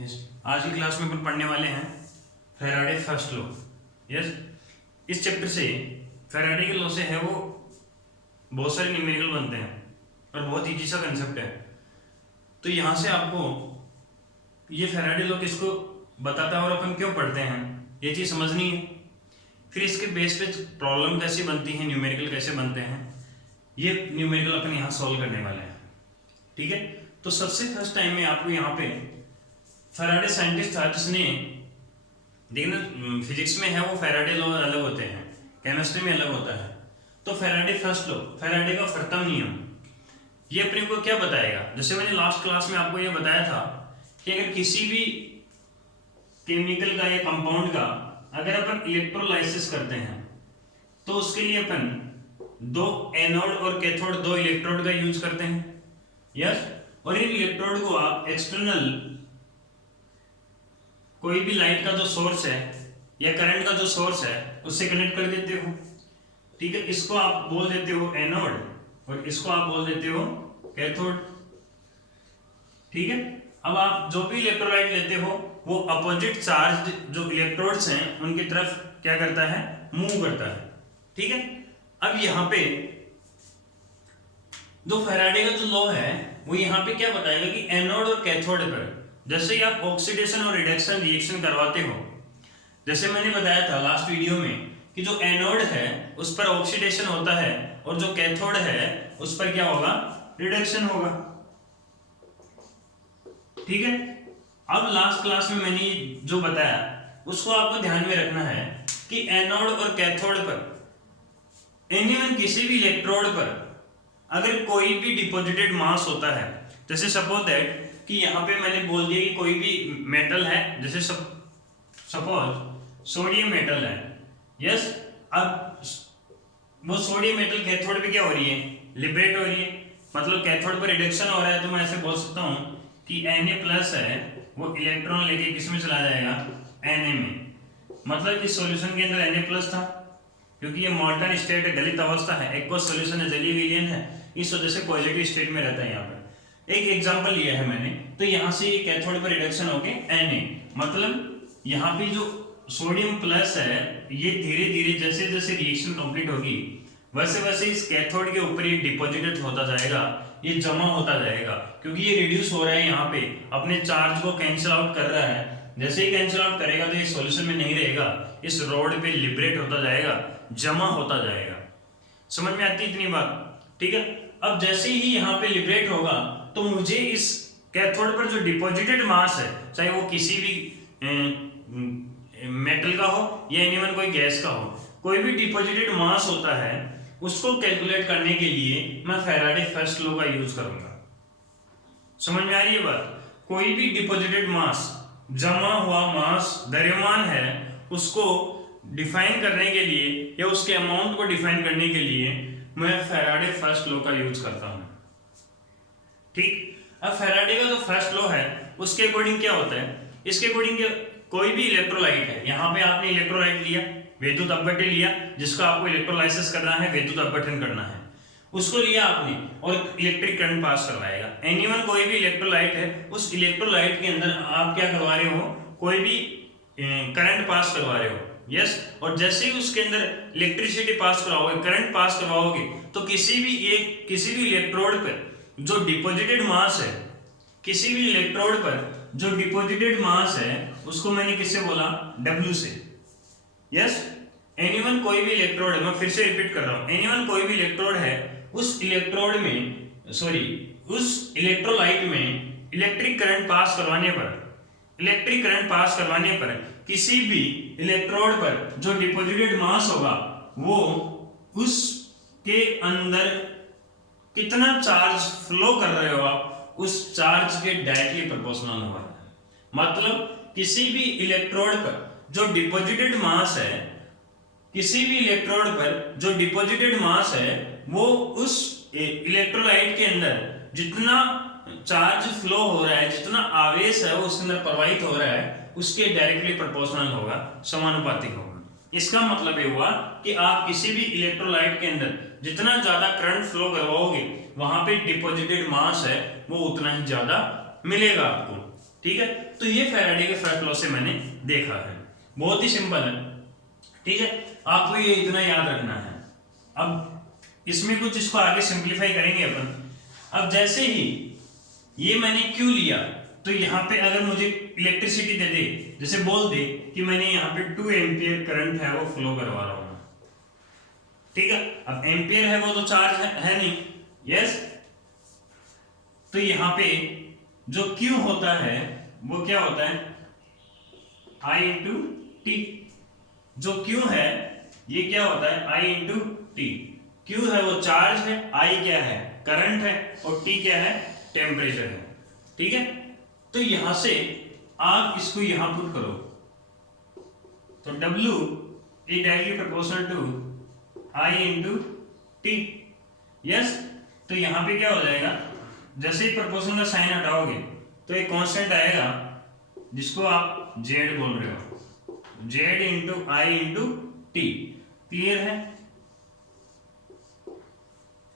Yes, आज की class में अपन पढ़ने वाले हैं फैराडे फर्स्ट लॉ। यस, इस चैप्टर से फैराडे के लॉ से है वो बहुत सारे न्यूमेरिकल बनते हैं और बहुत इजी सा कंसेप्ट है। तो यहाँ से आपको ये फैराडे लॉ किसको बताता है और अपन क्यों पढ़ते हैं ये चीज़ समझनी है। फिर इसके बेस पे प्रॉब्लम कैसे बनती है, न्यूमेरिकल कैसे बनते हैं, ये न्यूमेरिकल अपन यहाँ सॉल्व करने वाले हैं। ठीक है, तो सबसे फर्स्ट टाइम में आपको यहाँ पे फैराडे साइंटिस्ट था जिसने देखना फिजिक्स में है वो फैराडे लॉ अलग होते हैं, केमिस्ट्री में अलग होता है। तो फैराडे फर्स्ट लॉ, फैराडे का प्रथम नियम, ये अपने को क्या बताएगा। जैसे मैंने लास्ट क्लास में आपको ये बताया था कि अगर किसी भी केमिकल का या कंपाउंड का अगर अपन इलेक्ट्रोलाइसिस करते हैं तो उसके लिए अपन दो एनोड और कैथोड, दो इलेक्ट्रोड का यूज करते हैं। यस, और इन इलेक्ट्रोड को आप एक्सटर्नल कोई भी लाइट का जो सोर्स है या करंट का जो सोर्स है उससे कनेक्ट कर देते हो। ठीक है, इसको आप बोल देते हो एनोड और इसको आप बोल देते हो कैथोड। ठीक है, अब आप जो भी इलेक्ट्रोलाइट लेते हो वो अपोजिट चार्ज जो इलेक्ट्रोड्स हैं उनकी तरफ क्या करता है, मूव करता है। ठीक है, अब यहाँ पे जो फैराडे का जो लॉ है वो यहाँ पे क्या बताएगा कि एनोड और कैथोड पर जैसे ही आप ऑक्सीडेशन और रिडक्शन रिएक्शन करवाते हो, जैसे मैंने बताया था लास्ट वीडियो में कि जो एनोड है उस पर ऑक्सीडेशन होता है और जो कैथोड है उस पर क्या होगा, रिडक्शन होगा। ठीक है, अब लास्ट क्लास में मैंने जो बताया उसको आपको ध्यान में रखना है कि एनोड और कैथोड पर एनीवन किसी भी इलेक्ट्रोड पर अगर कोई भी डिपॉजिटेड मास होता है, जैसे सपोज दैट कि यहाँ पे मैंने बोल दिया कि कोई भी मेटल है, जैसे सपोज सोडियम मेटल है। यस, अब वो सोडियम मेटल कैथोड पे क्या हो रही है, लिबरेट हो रही है, मतलब कैथोड पर रिडक्शन हो रहा है। तो मैं ऐसे बोल सकता हूँ कि Na+ है वो इलेक्ट्रॉन लेके किस में चला जाएगा, Na में। मतलब इस सॉल्यूशन के अंदर Na+ था क्योंकि ये मॉल्टन स्टेट है, गलित अवस्था है, एक्वस सॉल्यूशन है, जलीय विलयन है, इस वजह से पॉजिटिव स्टेट में रहता है। यहाँ पर एक एग्जांपल लिया है मैंने, तो यहाँ से ये कैथोड पर रिडक्शन होके Na, मतलब यहाँ पे जो सोडियम प्लस है ये धीरे धीरे जैसे जैसे रिएक्शन कंप्लीट होगी वैसे वैसे इस कैथोड के ऊपर ये डिपॉजिटेड होता जाएगा, ये जमा होता जाएगा क्योंकि ये रिड्यूस हो रहा है, यहाँ पे अपने चार्ज को कैंसिल आउट कर रहा है। जैसे ही कैंसिल आउट करेगा तो ये सॉल्यूशन में नहीं रहेगा, इस रोड पे लिबरेट होता जाएगा, जमा होता जाएगा। समझ में आती है इतनी बात। ठीक है, अब जैसे ही यहाँ पे लिबरेट होगा तो मुझे इस कैथोड पर जो डिपॉजिटेड मास है, चाहे वो किसी भी मेटल का हो या एनीवन कोई गैस का हो, कोई भी डिपॉजिटेड मास होता है उसको कैलकुलेट करने के लिए मैं फैराडे फर्स्ट लॉ का यूज करूंगा। समझ में आ रही है बात। कोई भी डिपॉजिटेड मास, जमा हुआ मास द्रव्यमान है, उसको डिफाइन करने के लिए या उसके अमाउंट को डिफाइन करने के लिए मैं फैराडे फर्स्ट लॉ का यूज करता हूं। ठीक, अब फैराडे का जो फर्स्ट लॉ है उसके अकॉर्डिंग क्या होता है, इसके अकॉर्डिंग कोई भी इलेक्ट्रोलाइट है, यहाँ पे आपने इलेक्ट्रोलाइट लिया, वैद्युत अपघट्य लिया, जिसका आपको इलेक्ट्रोलाइसिस करना है, वैद्युत अपघटन करना है, उसको लिया आपने और इलेक्ट्रिक करंट पास करवाएगा। एनीवन कोई भी इलेक्ट्रोलाइट है, उस इलेक्ट्रोलाइट के अंदर आप क्या करवा रहे हो, कोई भी करंट पास करवा रहे हो। यस, और जैसे ही उसके अंदर इलेक्ट्रिसिटी पास करवाओगे, करंट पास करवाओगे, तो किसी भी इलेक्ट्रोड पर जो डिपॉजिटेड मास है, किसी भी इलेक्ट्रोड पर जो डिपॉजिटेड मास है उसको मैंने किससे बोला, W से। यस, एनीवन कोई भी इलेक्ट्रोड है, मैं फिर से रिपीट कर रहा हूं, एनीवन कोई भी इलेक्ट्रोड है, उस इलेक्ट्रोड में उस इलेक्ट्रोलाइट में इलेक्ट्रिक करंट पास करवाने पर किसी भी इलेक्ट्रोड पर जो डिपॉजिटेड मास होगा वो उसके अंदर कितना चार्ज फ्लो कर रहे हो आप, उस चार्ज के डायरेक्टली प्रोपोर्शनल होगा। मतलब किसी भी इलेक्ट्रोड पर जो डिपॉजिटेड मास है, किसी भी इलेक्ट्रोड पर जो डिपॉजिटेड मास है वो उस इलेक्ट्रोलाइट के अंदर जितना चार्ज फ्लो हो रहा है, जितना आवेश है वो उसके अंदर प्रवाहित हो रहा है, उसके डायरेक्टली प्रोपोर्शनल होगा, समानुपातिक होगा। इसका मतलब ये हुआ कि आप किसी भी इलेक्ट्रोलाइट के अंदर जितना ज्यादा करंट फ्लो करवाओगे वहां पे डिपॉजिटेड मास है वो उतना ही ज्यादा मिलेगा आपको। ठीक है, तो ये फैराडे के फर्स्ट लॉ से मैंने देखा है, बहुत ही सिंपल है। ठीक है, आपको ये इतना याद रखना है। अब इसमें कुछ इसको आगे सिंप्लीफाई करेंगे अपन। अब जैसे ही ये मैंने क्यों लिया, तो यहाँ पे अगर मुझे इलेक्ट्रिसिटी दे दे, जैसे बोल दे कि मैंने यहाँ पे 2 एम्पियर करंट है वो फ्लो करवा रहा हूँ, ठीक है। अब एम्पियर है वो तो चार्ज है नहीं, यस। तो यहाँ पे जो Q होता है वो क्या होता है, I इंटू टी। जो Q है ये क्या होता है, I इंटू टी। Q है वो चार्ज है, I क्या है करंट है, और T क्या है टेम्परेचर है, ठीक है। तो यहां से आप इसको यहां पुट करो, तो W is directly proportional to I into T, yes. तो यहां पे क्या हो जाएगा, जैसे ही प्रोपोर्शनल का साइन हटाओगे तो एक कांस्टेंट आएगा जिसको आप Z बोल रहे हो, Z into I into T. Clear है।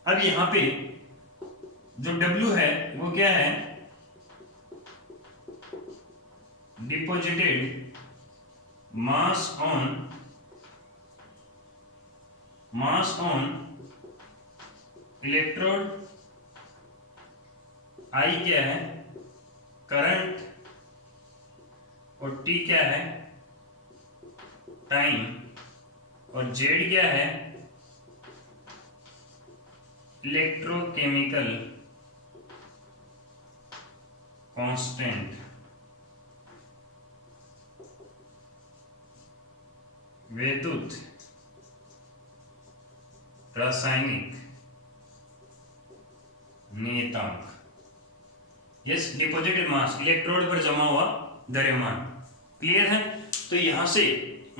अब यहां पे जो W है वो क्या है, deposited mass on electrode, I क्या है करंट, और T क्या है टाइम, और Z क्या है इलेक्ट्रोकेमिकल कांस्टेंट, वैद्युत रासायनिक नियतांक, यस। डिपॉजिटेड मास इलेक्ट्रोड पर जमा हुआ द्रव्यमान। क्लियर है। तो यहां से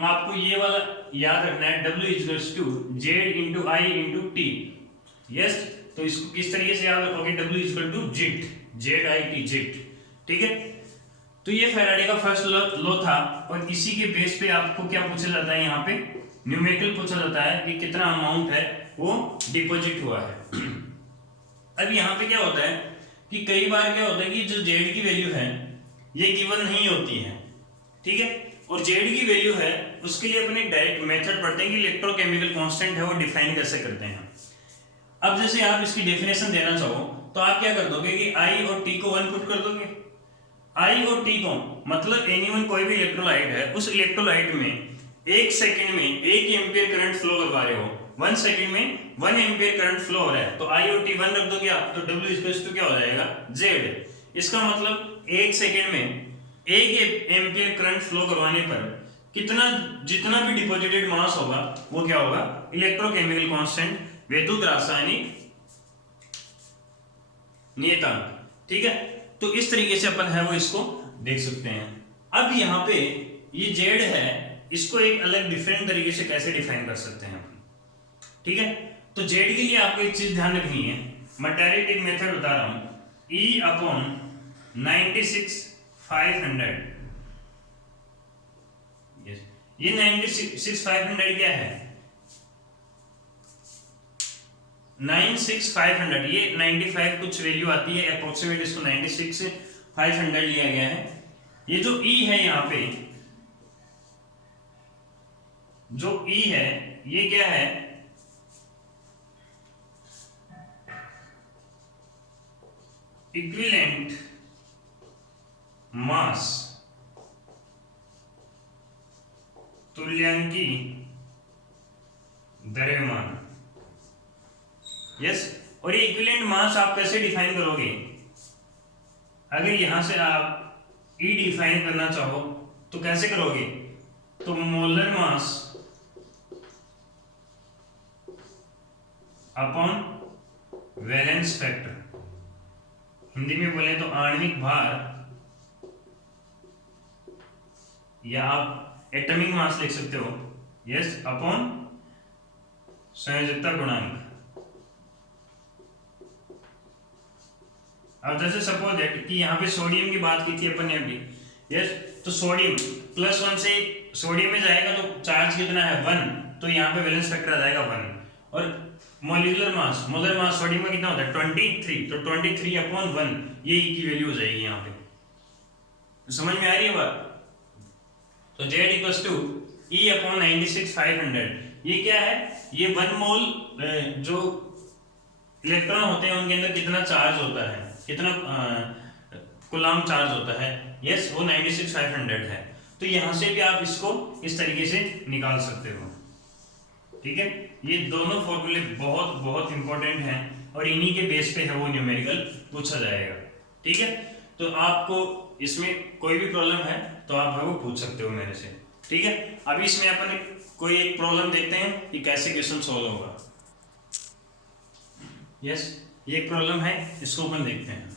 आपको ये वाला याद रखना है, W equals to Z into I into T, yes. तो इसको किस तरीके से याद रखोगे, W equal to zit, ZIT zit, ठीक है। तो ये फैराडे का फर्स्ट लॉ था, और इसी के बेस पे आपको क्या पूछा जाता है, यहाँ पे न्यूमेरिकल पूछा जाता है कि कितना अमाउंट है वो डिपॉजिट हुआ है। अब यहाँ पे क्या होता है कि कई बार क्या होता है कि जो Z की वैल्यू है ये गिवन नहीं होती है, ठीक है। और Z की वैल्यू है उसके लिए अपन एक डायरेक्ट मेथड पढ़ते हैं कि इलेक्ट्रोकेमिकल कांस्टेंट है वो डिफाइन कैसे करते हैं। अब जैसे आप इसकी डेफिनेशन देना चाहो तो आप क्या कर दोगे कि I और T को 1 पुट कर दोगे। I और T को मतलब एनीवन कोई भी इलेक्ट्रोलाइट है, उस इलेक्ट्रोलाइट में 1 सेकंड में 1 एम्पियर करंट फ्लो करवा रहे हो, 1 सेकंड में 1 एम्पियर करंट फ्लो हो रहा है, तो I और T 1 रख दोगे आप, तो W इक्वल्स टू क्या हो जाएगा Z। इसका मतलब 1 सेकंड में 1 एम्पियर करंट फ्लो करवाने पर कितना, जितना भी डिपॉजिटेड मास होगा वो क्या होगा, इलेक्ट्रोकेमिकल कांस्टेंट, वैद्युत रासायनिक नियतांक, ठीक है। तो इस तरीके से अपन है वो इसको देख सकते हैं। अब यहाँ पे ये Z है, इसको एक अलग डिफरेंट तरीके से कैसे डिफाइन कर सकते हैं अपन, ठीक है। तो Z के लिए आपको एक चीज ध्यान रखनी है, मैं डायरेक्ट एक मेथड बता रहा हूं, E अपॉन 96,500, ये 96,500 क्या है, 96,500, ये 95 कुछ वैल्यू आती है अप्रोक्सीमेट, इसको 96,500 लिया गया है। ये जो E है यहाँ पे, जो E है ये क्या है, इक्विवेलेंट मास, तुल्यांकी द्रव्यमान, यस। और ये इक्विवेलेंट मास आप कैसे डिफाइन करोगे, अगर यहां से आप E डिफाइन करना चाहो तो कैसे करोगे, तो molar mass upon valence factor, Hindi में बोले तो आणविक भार, या आप एटॉमिक मास लिख सकते हो, यस, अपॉन संयोजकता गुणांक। अब जैसे सपोज दैट कि यहाँ पे सोडियम की बात की थी अपन ने अभी, यस। तो सोडियम +1 से सोडियम में जाएगा तो चार्ज कितना है 1, तो यहाँ पे वैलेंस फैक्टर आ जाएगा 1। और molecular mass, molar mass sodium का कितना होता है 23, तो 23 अपॉन 1, ये E की वैल्यू हो जाएगी यहाँ पे, समझ में आ रही है बात? तो Z equals to E upon 96,500, ये क्या है, ये 1 मोल जो इलेक्ट्रॉन होते हैं उनके अंदर कितना चार्ज होता है, कितना कूलम्ब चार्ज होता है, यस वो 96,500 है। तो यहाँ से भी आप इसको इस तरीके से निकाल सकते हो, ठीक है। ये दोनों फॉर्मूले बहुत बहुत इंपॉर्टेंट हैं और इन्हीं के बेस पे है वो न्यूमेरिकल पूछा जाएगा, ठीक है। तो आपको इसमें कोई भी प्रॉब्लम है तो आप वो पूछ सकते हो मेरे से, ठीक है। अभी इसमें अपन कोई एक प्रॉब्लम देखते हैं कि कैसे क्वेश्चन सॉल्व होगा। यस, ये एक प्रॉब्लम है, इसको अपन देखते हैं।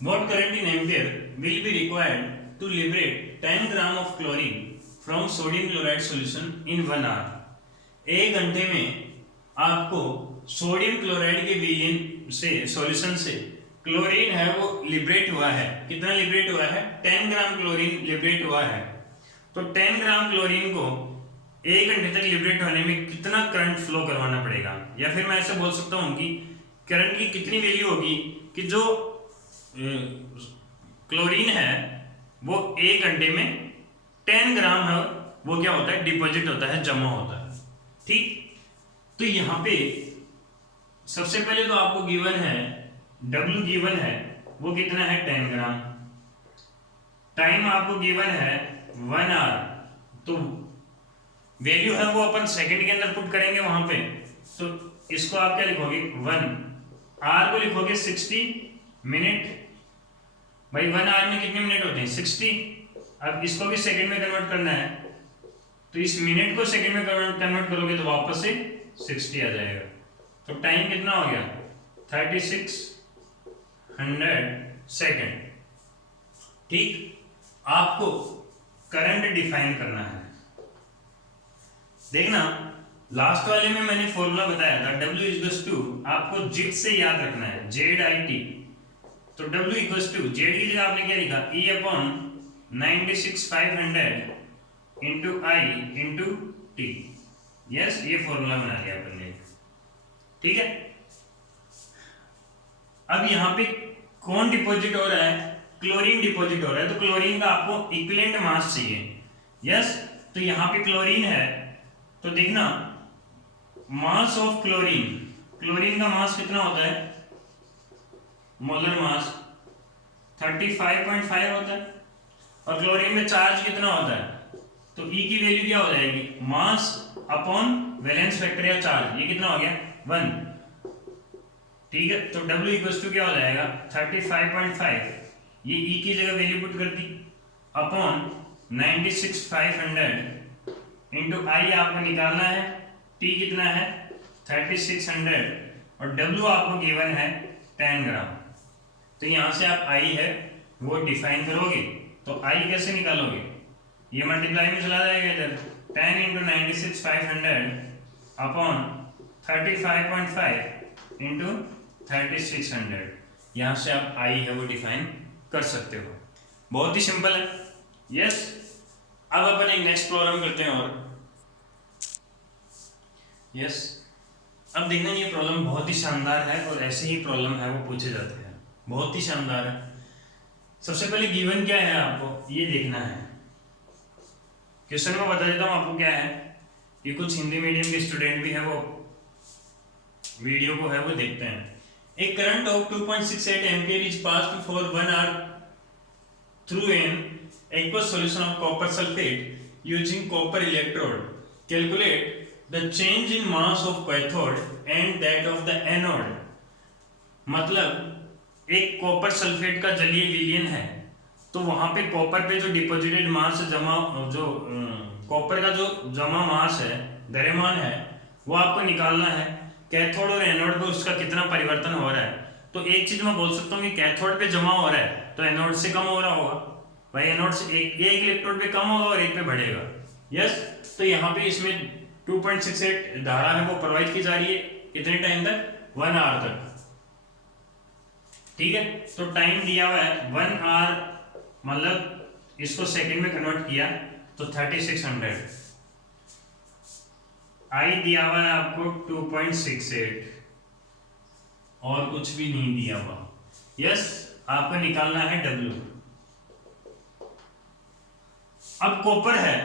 What current in ampere will be required to liberate 10 gram of chlorine from sodium chloride solution in 1 hour? 1 घंटे में आपको सोडियम क्लोराइड के विलयन से सॉल्यूशन से क्लोरीन है वो लिबरेट हुआ है। कितना लिबरेट हुआ है? 10 ग्राम क्लोरीन लिबरेट हुआ है। तो 10 ग्राम क्लोरीन को 1 घंटे तक लिबरेट होने में कितना करंट फ्लो करवाना पड़ेगा, या फिर मैं ऐसे बोल सकता हूँ कि करंट की कितनी वैल्यू होगी कि जो क्लोरीन है वो 1 घंटे में 10 ग्राम है वो क्या होता है, डिपॉजिट होता है, जमा होता है, ठीक। तो यहाँ पे सबसे पहले तो आपको गिवन है W गिवन है वो कितना है 10 ग्राम, टाइम आपको गिवन है 1 आवर, तो वैल्यू है वो अपन सेकंड के अंदर पुट करेंगे वहां पे। तो इसको आप क्या लिखोगे 1, आर को लिखोगे 60 मिनट, भाई 1 आवर में कितने मिनट होते हैं 60। अब इसको भी सेकंड में कन्वर्ट करना है, तो इस मिनट को सेकंड में कन्वर्ट करोगे तो वापस से 60 आ जाएगा। तो टाइम कितना हो गया 3600 सेकंड, ठीक। आपको करंट डिफाइन करना है। देखना लास्ट वाले में मैंने फॉर्मूला बताया था W इक्वल्स टू, आपको जिट से याद रखना है ZIT। तो W इक्वल्स टू Z की जगह आपने क्या लिखा E upon 96,500 into I into T। Yes, ये फॉर्मूला बना लिया अपन ने, ठीक है। अब यहाँ पे कौन डिपॉजिट हो रहा है, क्लोरीन डिपॉजिट हो रहा है। तो क्लोरीन का आपको इक्विवेलेंट मास चाहिए, यस। तो यहाँ पे क्लोरीन है, तो देखना मास ऑफ क्लोरीन, क्लोरीन का मास कितना होता है, मोलर मास 35.5 होता है, और क्लोरीन में चार्ज कितना होता है, तो E की वैल्यू क्या हो जाएगी, मास अपॉन वैलेंस फैक्टर या चार्ज, ये कितना हो गया 1, ठीक है। तो W इक्वल्स टू क्या हो जाएगा 35.5, ये E की जगह वैल्यू पुट कर दी, अपॉन 96,500 इंटू I आपको निकालना है, T कितना है 3600 और W आपको गिवन है 10 ग्राम। तो यहाँ से आप I है वो डिफाइन करोगे, तो I कैसे निकालोगे, ये मल्टीप्लाई में चला जाएगा इधर, 10 इंटू 96,500 अपॉन 35.5 इंटू 3600, यहाँ से आप I है वो डिफाइन कर सकते हो। बहुत ही सिंपल है, यस। अब अपन एक नेक्स्ट प्रॉब्लम करते हैं और यस, अब देखना ये प्रॉब्लम बहुत ही शानदार है और ऐसे ही प्रॉब्लम है वो पूछे जाते हैं, बहुत ही शानदार है। सबसे पहले गिवन क्या है आपको ये देखना है, क्वेश्चन को बता देता हूँ आपको क्या है। ये कुछ हिंदी मीडियम के स्टूडेंट भी है वो वीडियो को है वो देखते हैं। एक current of 2.68 ampere is passed for 1 hour through an aqueous solution of copper sulfate using copper electrode. Calculate the change in mass of cathode and that of the anode. मतलब एक कॉपर सल्फेट का जलीय विलयन है, तो वहां पे copper पे जो डिपॉजिटेड मास जमा, जो कॉपर का जो जमा मास है, द्रव्यमान है, वो आपको निकालना है। कैथोड और एनोड पे उसका कितना परिवर्तन हो रहा है। तो एक चीज मैं बोल सकता हूँ कि कैथोड पे जमा हो रहा है तो एनोड से कम हो रहा होगा, भाई एनोड से एक इलेक्ट्रोड पे कम होगा और एक पे बढ़ेगा, यस। तो यहाँ पे इसमें 2.68 धारा है वो प्रोवाइड की जा रही है, कितने टाइम तक 1 आवर तक, ठीक है। तो टाइम दिया हुआ है 1 आवर, मतलब इसको सेकंड में कन्वर्ट किया तो 3600, आई दिया हुआ है आपको 2.68 और कुछ भी नहीं दिया हुआ, यस। आपको निकालना है W, अब कॉपर है,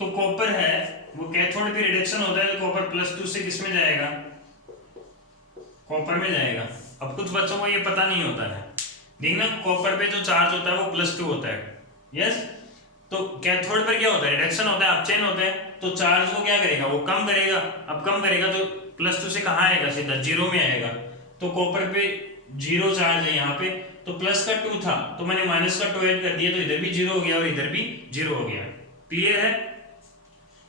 तो कॉपर है वो कैथोड पे रिडक्शन होता है, तो कॉपर +2 से किस में जाएगा, कॉपर में जाएगा। अब कुछ बच्चों को ये पता नहीं होता है, देखना कॉपर पे जो चार्ज होता है वो +2 होता है, यस। तो कैथोड पर क्या होता है, रिडक्शन होता है, अपचयन होता है, तो चार्ज को क्या करेगा, वो कम करेगा। अब कम करेगा तो +2 से कहाँ आएगा, सीधा 0 में आएगा। तो कॉपर पे 0 चार्ज है यहाँ पे, तो प्लस का 2 था तो मैंने माइनस का 2 ऐड कर दिया, तो इधर भी 0 हो गया और इधर भी 0 हो गया। क्लियर है?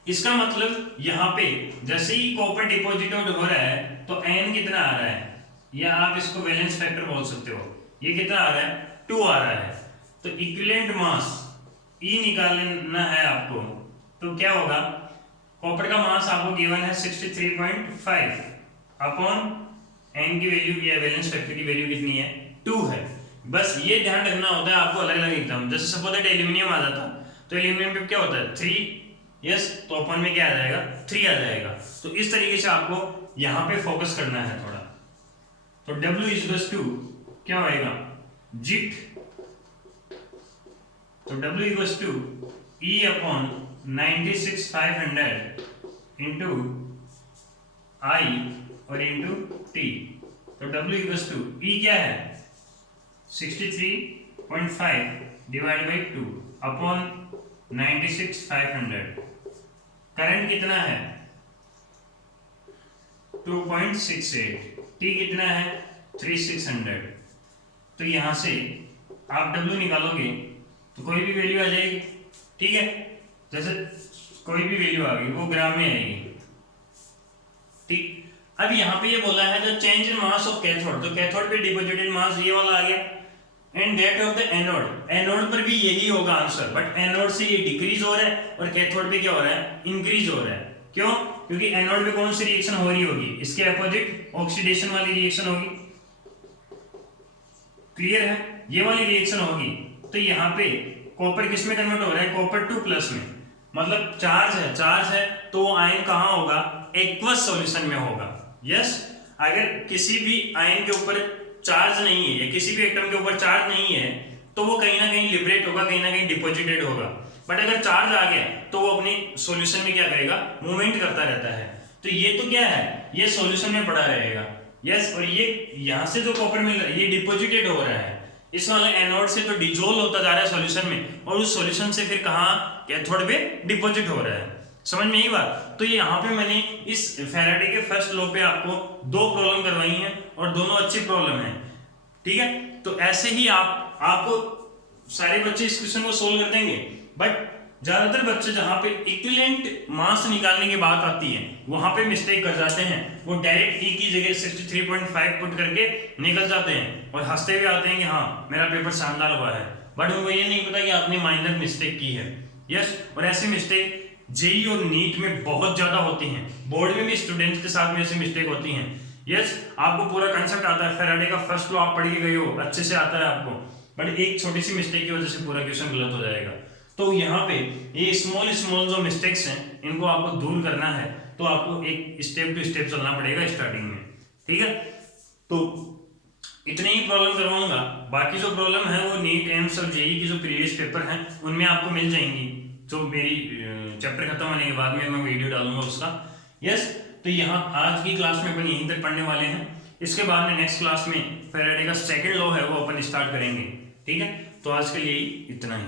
इसका मतलब यहाँ पे जैसे ही कॉपर डिपॉजिट हो रहा है तो n कितना आ रहा है, या आप इसको वैलेंस फैक्टर बोल सकते हो, ये कितना आ रहा है, 2 आ रहा है। तो इक्विवेलेंट मास E निकालना है आपको, तो क्या होगा, कॉपर का मास आपको गिवन है 63.5 अपॉन n की वैल्यू या वैलेंस फैक्टर की वैल्यू कितनी है, 2 है। बस ये ध्यान रखना होता है आपको अलग अलग एग्जाम, जैसे सपोज दैट एल्यूमिनियम आ जाता तो एल्यूमिनियम पे क्या होता है 3, यस, तो अपन में क्या आ जाएगा 3 आ जाएगा। तो इस तरीके से आपको यहाँ पे फोकस करना है थोड़ा। तो W इज टू क्या होएगा, जिट, तो W equals to E upon 96,500 into I और इंटू T। तो W इक्वल्स टू E क्या है 63.5 डिवाइड बाई 2 अपॉन 96,500। करंट कितना है 2.68, T कितना है 3600। तो यहां से आप W निकालोगे तो कोई भी वैल्यू आ जाएगी, ठीक है, जैसे कोई भी वैल्यू आ गई वो ग्राम में आएगी, ठीक। अब यहाँ पे ये बोला है the change in mass of cathode, तो कैथोड पे डिपॉजिटेड मास ये वाला आ गया, and that of the anode, anode पर भी यही होगा आंसर, बट एनोड से ये डिक्रीज हो रहा है और कैथोड पे क्या हो रहा है, इंक्रीज हो रहा है। क्यों? क्योंकि एनोड पे कौन सी रिएक्शन हो रही होगी, इसके अपोजिट ऑक्सीडेशन वाली रिएक्शन होगी। क्लियर है? ये वाली रिएक्शन होगी। तो यहाँ पे कॉपर किस में कन्वर्ट हो रहा है, कॉपर 2+ में, मतलब चार्ज है तो वो आयन कहाँ होगा, एक्वस सॉल्यूशन में होगा। यस, अगर किसी भी आयन के ऊपर चार्ज नहीं है या किसी भी एटम के ऊपर चार्ज नहीं है तो वो कहीं ना कहीं लिबरेट होगा, कहीं ना कहीं डिपॉजिटेड होगा। बट अगर चार्ज आ गया तो वो अपनी सॉल्यूशन में क्या करेगा, मूवमेंट करता रहता है। तो ये तो क्या है, ये सॉल्यूशन में पड़ा रहेगा। यस, और ये यहाँ से जो कॉपर मिल रहा है ये डिपॉजिटेड हो रहा है, इस वाले एनोड से तो डिजोल्व होता जा रहा है सॉल्यूशन में, और उस सॉल्यूशन से फिर कहाँ, कैथोड पे डिपॉजिट हो रहा है। समझ में आई बात? तो ये यहाँ पे मैंने इस फैराडे के फर्स्ट लॉ पे आपको 2 प्रॉब्लम करवाई हैं और दोनों अच्छी प्रॉब्लम है, ठीक है। तो ऐसे ही आपको सारे बच्चे इस क्वेश्चन को सोल्व कर देंगे, बट ज्यादातर बच्चे जहाँ पे इक्विवेलेंट मास निकालने की बात आती है वहां पे मिस्टेक कर जाते हैं, वो डायरेक्ट E की जगह 63.5 पुट करके निकल जाते हैं और हंसते हुए आते हैं कि हाँ मेरा पेपर शानदार हुआ है, बट उनको ये नहीं पता कि आपने माइनर मिस्टेक की है। यस, और ऐसी मिस्टेक जेई और नीट में बहुत ज्यादा होती हैं, बोर्ड में भी स्टूडेंट्स के साथ में ऐसी मिस्टेक होती हैं। यस, आपको पूरा कंसेप्ट आता है, फैराडे का फर्स्ट लॉ आप पढ़ के गए हो, अच्छे से आता है आपको, बट एक छोटी सी मिस्टेक की वजह से पूरा क्वेश्चन गलत हो जाएगा। तो यहाँ पे ये स्मॉल जो मिस्टेक्स हैं इनको आपको दूर करना है, तो आपको एक स्टेप टू स्टेप चलना पड़ेगा स्टार्टिंग में, ठीक है। तो इतने ही प्रॉब्लम करवाऊंगा, बाकी जो प्रॉब्लम है वो नीट एम्स और जेई की जो प्रीवियस पेपर हैं उनमें आपको मिल जाएंगी, जो मेरी चैप्टर खत्म होने के बाद में मैं वीडियो डालूंगा उसका। यस, तो यहाँ आज की क्लास में अपन यहीं तक पढ़ने वाले हैं, इसके बाद में नेक्स्ट क्लास में फैराडे का सेकंड लॉ है वो अपन स्टार्ट करेंगे, ठीक है। तो आज के लिए इतना ही।